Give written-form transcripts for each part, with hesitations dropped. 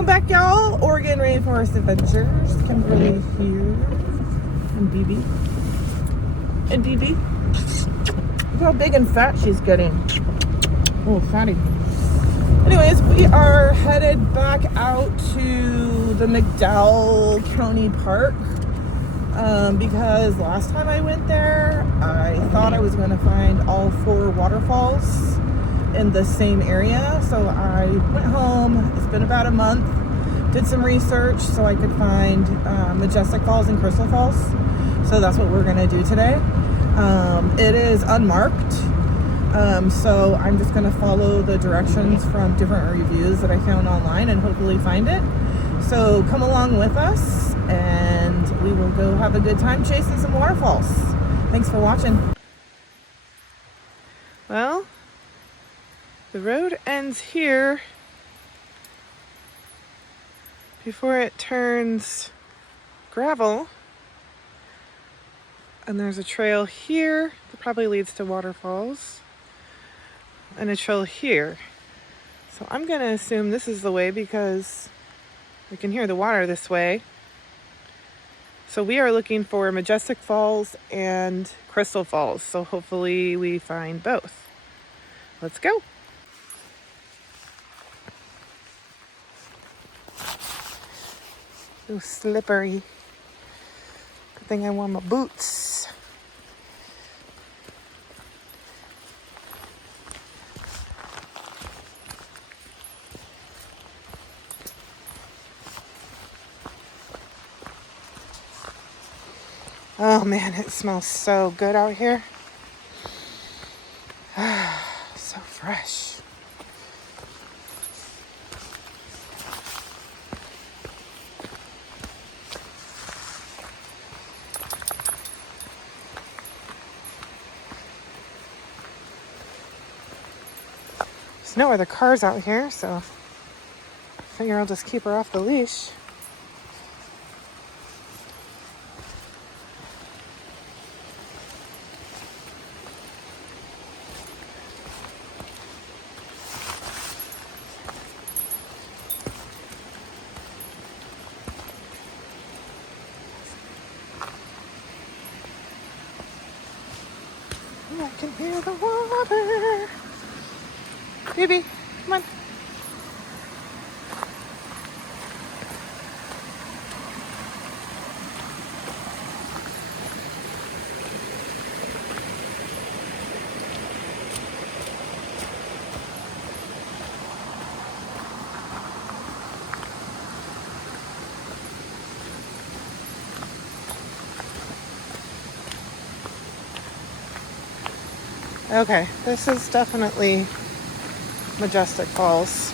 Welcome back, y'all. Oregon Rainforest Adventures. Kimberly here. And BB. And BB. Look how big and fat she's getting. Oh, fatty. Anyways, we are headed back out to the McDowell County Park because last time I went there, I thought I was going to find all 4 waterfalls in the same area. So I went home. It's been about a month. Did some research so I could find Majestic Falls and Crystal Falls. So that's what we're going to do today. It is unmarked. So I'm just going to follow the directions from different reviews that I found online and hopefully find it. So come along with us and we will go have a good time chasing some waterfalls. Thanks for watching. Well, the road ends here before it turns gravel. And there's a trail here that probably leads to waterfalls. And a trail here. So I'm going to assume this is the way because we can hear the water this way. So we are looking for Majestic Falls and Crystal Falls. So hopefully we find both. Let's go. So slippery. Good thing I wore my boots. Oh man, it smells so good out here. So fresh. There's no other cars out here, so I figure I'll just keep her off the leash. I can hear the water. Baby, come on. Okay, this is definitely Majestic Falls.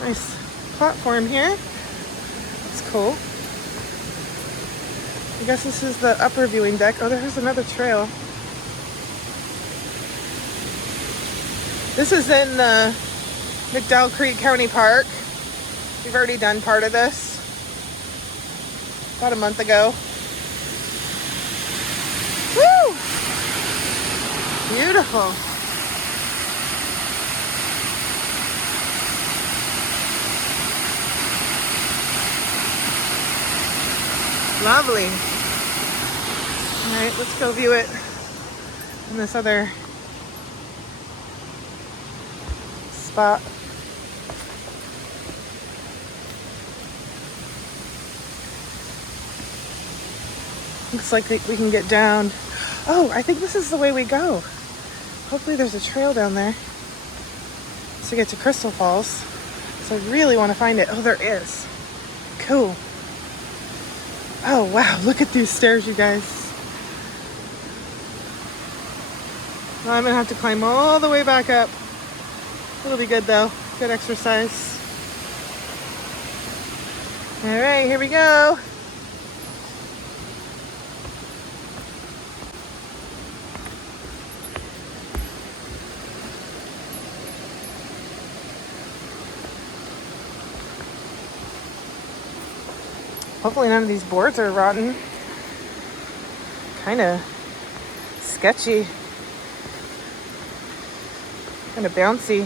Nice platform here. That's cool. I guess this is the upper viewing deck. Oh, there's another trail. This is in the McDowell Creek County Park. We've already done part of this about a month ago. Woo! Beautiful. Lovely. All right, let's go view it in this other spot. Looks like we can get down. Oh, I think this is the way we go. Hopefully there's a trail down there to get to Crystal Falls. So I really want to find it. Oh, there is. Cool. Oh, wow. Look at these stairs, you guys. Well, I'm going to have to climb all the way back up. It'll be good, though. Good exercise. All right, here we go. Hopefully none of these boards are rotten. kind of sketchy, kind of bouncy.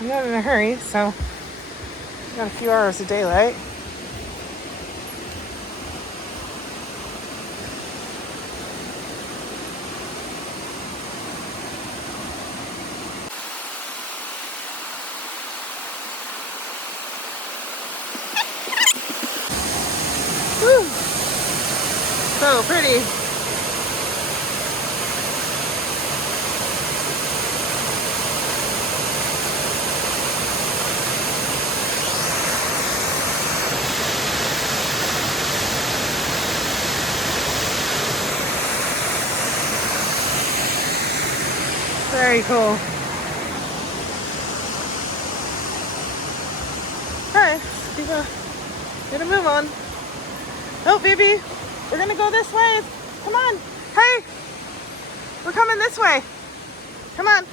I'm not in a hurry, so got a few hours of daylight. Whew. So pretty. Very cool. Alright, get a move on. Oh, baby, we're gonna go this way. Come on. Hey, we're coming this way. Come on.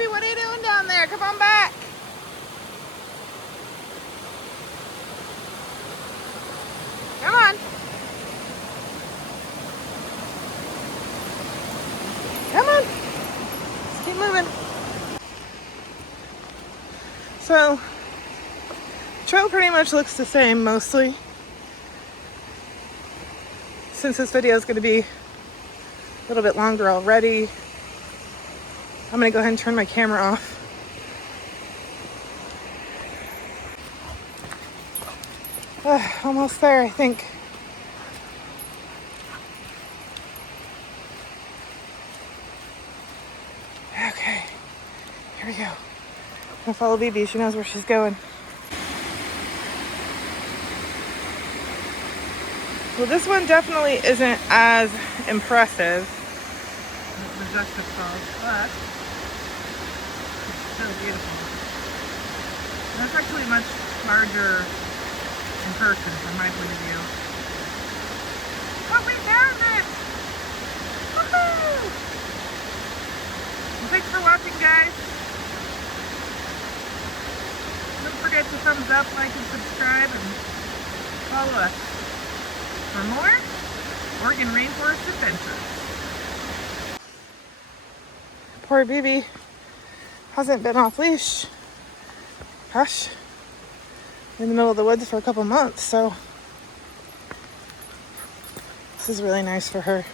What are you doing down there? Come on back. Come on. Come on. Let's keep moving. So, the trail pretty much looks the same mostly. Since this video is going to be a little bit longer already, I'm going to go ahead and turn my camera off. Almost there, I think. Okay, here we go. I'm gonna follow BB. She knows where she's going. Well, this one definitely isn't as impressive as Majestic Falls, but it's still beautiful. And it's actually much larger in person from my point of view. But we found it! Woohoo! Well, thanks for watching, guys. Don't forget to thumbs up, like, and subscribe, and follow us for more Oregon Rainforest adventures. Poor BB hasn't been off leash. Gosh, in the middle of the woods for a couple months, so this is really nice for her.